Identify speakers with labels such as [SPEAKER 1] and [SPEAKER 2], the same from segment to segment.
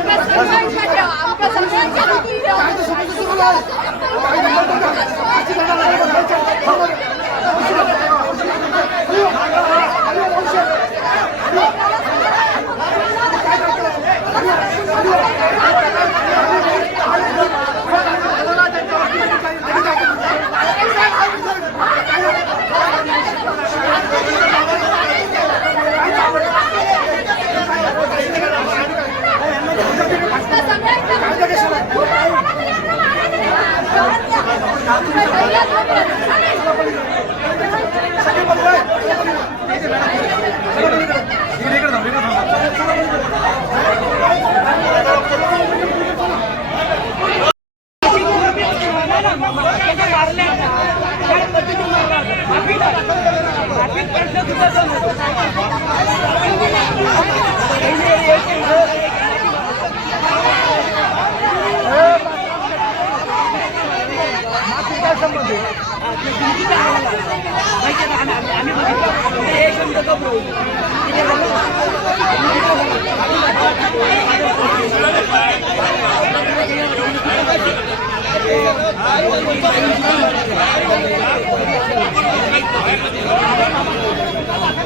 [SPEAKER 1] 不要生气不要生气不 कोणी आवाज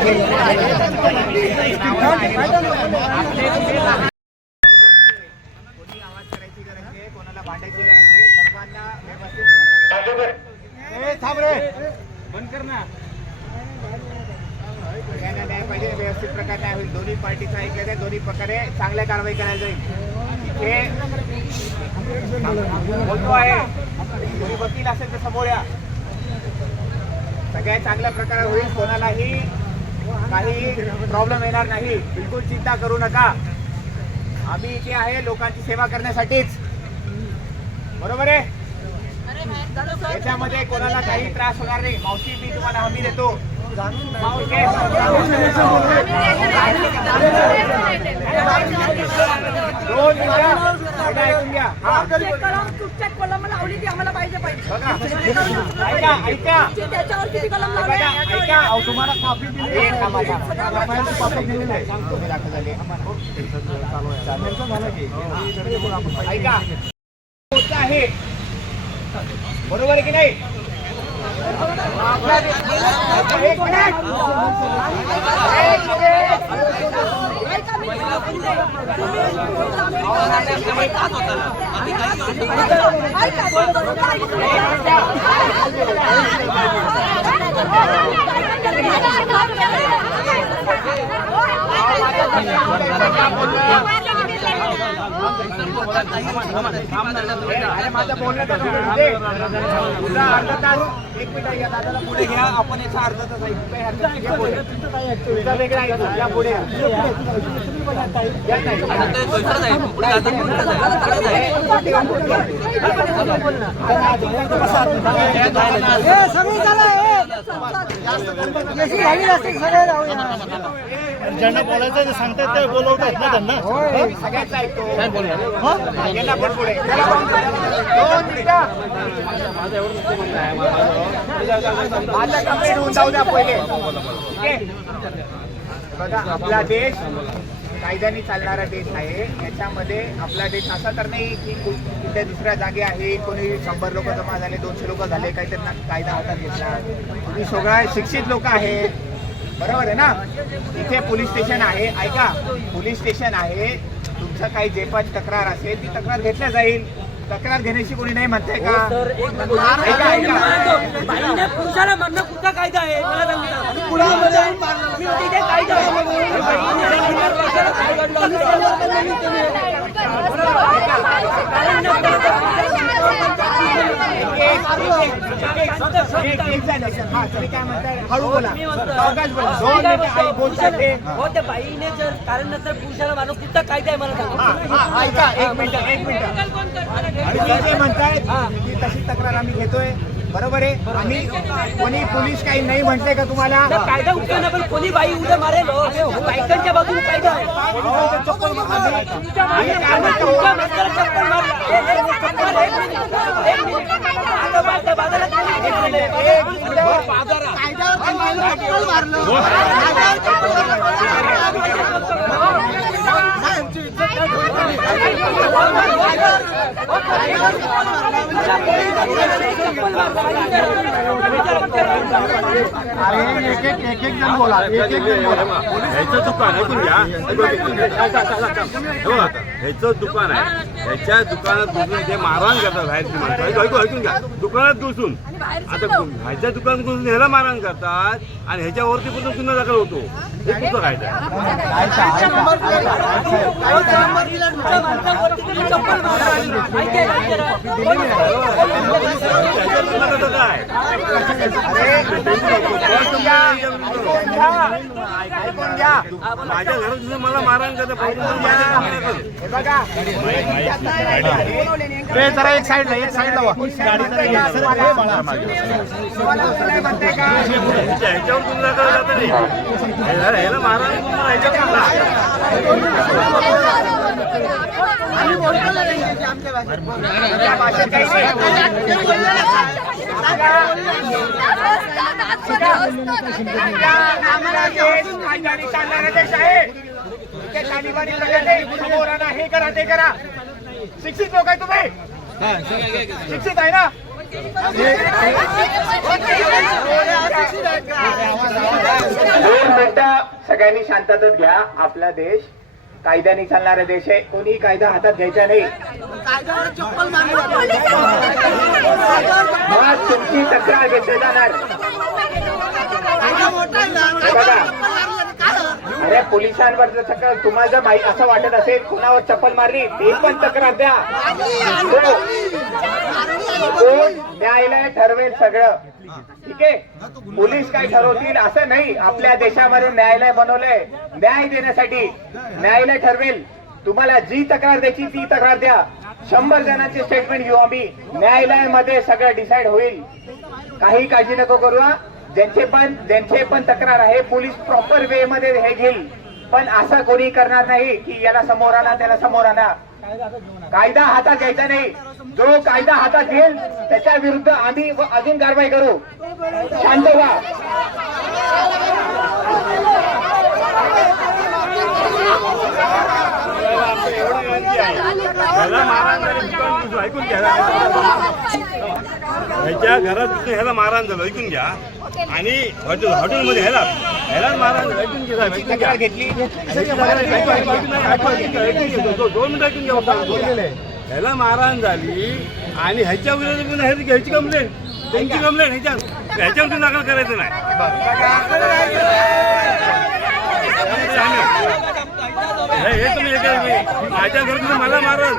[SPEAKER 1] व्यवस्थित प्रकारे सगळ्यांना न्याय पाहिजे व्यवस्थित प्रकारे न्याय होईल दोन्ही पार्टीचा ऐकलं तर दोन्ही प्रकारे चांगल्या कारवाई करायला जाईल बोलतो आहे कोणी वकील असेल तर समोर या सगळ्या चांगल्या प्रकारे होईल कोणालाही काही प्रॉब्लेम येणार नाही. बिलकुल चिंता करू नका. आम्ही इथे आहे लोकांची सेवा करण्यासाठीच. बरोबर आहे? त्याच्यामध्ये कोणाला काही त्रास होणार नाही. मावशी मी तुम्हाला हमी देतो. ठीक
[SPEAKER 2] कलम लावली ती आम्हाला पाहिजे पाहिजे त्याच्यावर किती कलम
[SPEAKER 1] तुम्हाला कॉपी दिली कॉपी दिलेली आहे. सांगतो मी दाखल झाली ऐका होत आहे बरोबर आहे की नाही एक मिनिट. अर्धा तास एक मिनिट या दादाला पुढे घ्या आपण याचा अर्धा तास ऐकू वेगळा ऐकू या पुढे या.
[SPEAKER 3] ज्यांना बोलायचं ते सांगतात ते बोलवतात ना त्यांना?
[SPEAKER 1] कंप्लीट होऊन जाऊ द्या पहिले. आपला देश कायद्याने चालणारा देश आहे. याच्यामध्ये आपला देश असा तर नाही की कुठल्या दुसऱ्या जागे आहे कोणी शंभर लोक जमा झाले दोनशे लोक झाले काहीतरी ना- कायदा हातात घेतला. तुम्ही सगळा शिक्षित लोक आहेत. बरोबर आहे ना? इथे पोलीस स्टेशन आहे. ऐका पोलीस स्टेशन आहे. तुमचं काही जे पण तक्रार असेल ती तक्रार घेतल्या जाईल. तक्रार घेण्याची कोणी नाही म्हणताय का?
[SPEAKER 2] बाईने पुरुषाला मारणं कुठचा कायदा आहे? मला सांगा. पुण्यामध्ये मी तिथे कायदा आहे बाईने शंभर वर्षाला काय घडलं कारण
[SPEAKER 1] एक- एक काय म्हणताय
[SPEAKER 2] बाईने जर कारण नसेल पुरुषाला मारणं कुठचा कायदा आहे मला
[SPEAKER 1] हा,
[SPEAKER 2] सांगा
[SPEAKER 1] ऐका एक मिनिट एक मिनिट आणि की तशी तक्रार आम्ही घेतोय. बरोबर आहे आम्ही कोणी पोलीस काही नाही म्हणते का तुम्हाला
[SPEAKER 2] कायदा उठला पण कोणी बाई उद्या मारेल हो. बायकांच्या बाजूने कायदा
[SPEAKER 1] चप्पल मारलं. आम्ही काय
[SPEAKER 2] आम्ही
[SPEAKER 1] म्हणतो
[SPEAKER 2] तुमच्या माणसाला चप्पल मारलं. ए, ए, ए, चप्पल, एक मिनिट, एक मिनिट. आता बाजू- बाजूला कोणी घेतलेलं आहे?
[SPEAKER 1] एक मिनिट.
[SPEAKER 4] ह्याचं दुकान ऐकून घ्या हे बघ, ऐकून घ्या. काय, काय, काय, काय, काय. हे बघा आता, ह्याचं दुकान आहे ह्याच्या दुकानात घुसून ते मारहाण करतात बाहेरची माणसं. ऐकू ऐकू ऐकून घ्या. दुकानात घुसून आता ह्याच्या दुकानात घुसून ह्याला मारहाण करतात आणि ह्याच्यावरती पण गुन्हा दाखल होतो. हे कुठं
[SPEAKER 2] आहे,
[SPEAKER 4] माझ्या घरात मला मारहाण करतात. पाहिजे
[SPEAKER 3] ते जरा एक साईडला एक साईडला वा.
[SPEAKER 1] देश आहे तालिबानी हे करा ते करा शिक्षित लोक आहे तुम्ही. शिक्षित आहे ना? दोन मिनिटं सगळ्यांनी शांततच घ्या. आपला देश कायद्याने चालणारा देश आहे. कोणी कायदा हातात घ्यायचा नाही. तुमची तक्रार घेतली जाणार. अरे पोलिसांवर जर तक्रार तुम्हाला जर माहिती असं वाटत असेल कुणावर चप्पल मारली ते पण तक्रार द्या. हो. कोण न्यायालय ठरवेल सगळं. ठीक आहे? पोलीस काय ठरवतील असं नाही. आपल्या देशामध्ये न्यायालय बनवलंय. न्याय देण्यासाठी न्यायालय ठरवेल. तुम्हाला जी तक्रार द्यायची ती तक्रार द्या. शंभर जणांचे स्टेटमेंट घेऊ आम्ही. न्यायालयामध्ये सगळं डिसाईड होईल. काही काळजी नको करू हा. ज्यांचे पण ज्यांचे पण तक्रार आहे पोलीस प्रॉपर वे मध्ये हे घेईल. पण असं कोणी करणार नाही की याला समोर आला त्याला समोर आला कायदा हातात घ्यायचा नाही. जो कायदा हातात घेईल त्याच्या विरुद्ध आम्ही अजून कारवाई करू. शांत व्हा.
[SPEAKER 4] ह्याला ऐकून घ्या ह्याच्या घरात ह्याला मारहाण झालं ऐकून घ्या. आणि हॉटेल हॉटेलमध्ये ह्याला ह्याला मारहाण झालं ऐकून घ्या साहेब, ऐकून घ्या. ऐकून दोन मिनिटं ऐकून घ्या ह्याला मारहाण झाली आणि ह्याच्या विरोधात पण ह्याची घ्यायची कंप्लेंट त्यांची कंप्लेंट ह्याच्या ह्याच्यावर दाखल करायचं नाही. हे तुम्ही माझ्या घरी तुम्ही मला मारल.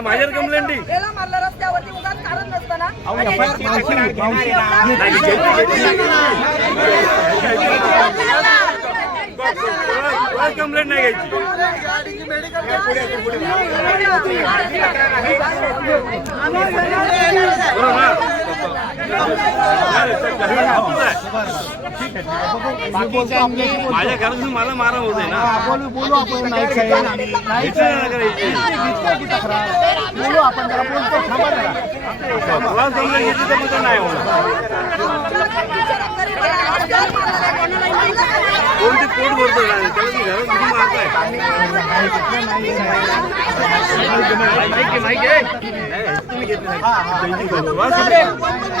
[SPEAKER 4] माझ्यावर कंप्लेंट
[SPEAKER 2] याला मारलं रस्त्यावरती उगाच कारण नसताना.
[SPEAKER 4] कंप्लेंट नाही घ्यायची. बरोबर ना? नाही, सर, घरी आपलं आहे. माझ्या घरातून मला मारा होते ना
[SPEAKER 1] बोलू बोलू आपण नाईक साहेब
[SPEAKER 4] नाही
[SPEAKER 1] बोलू आपण जरा बोलतो थांबा जरा
[SPEAKER 4] मला समजा घेतली तर मग नाही होणार कोणते पोट भरतो ना त्याला घरात मारताय नाही, नाही, तुम्ही घेतली नाही. त्यांची घरं.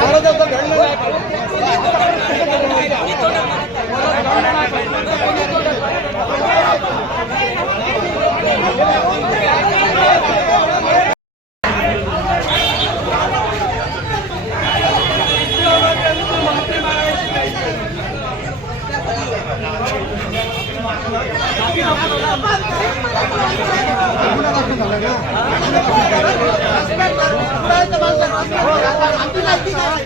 [SPEAKER 4] ಆರೋದ ಬೆಳ್ಳ ಬೆಳ್ಳ
[SPEAKER 1] तुम्हाला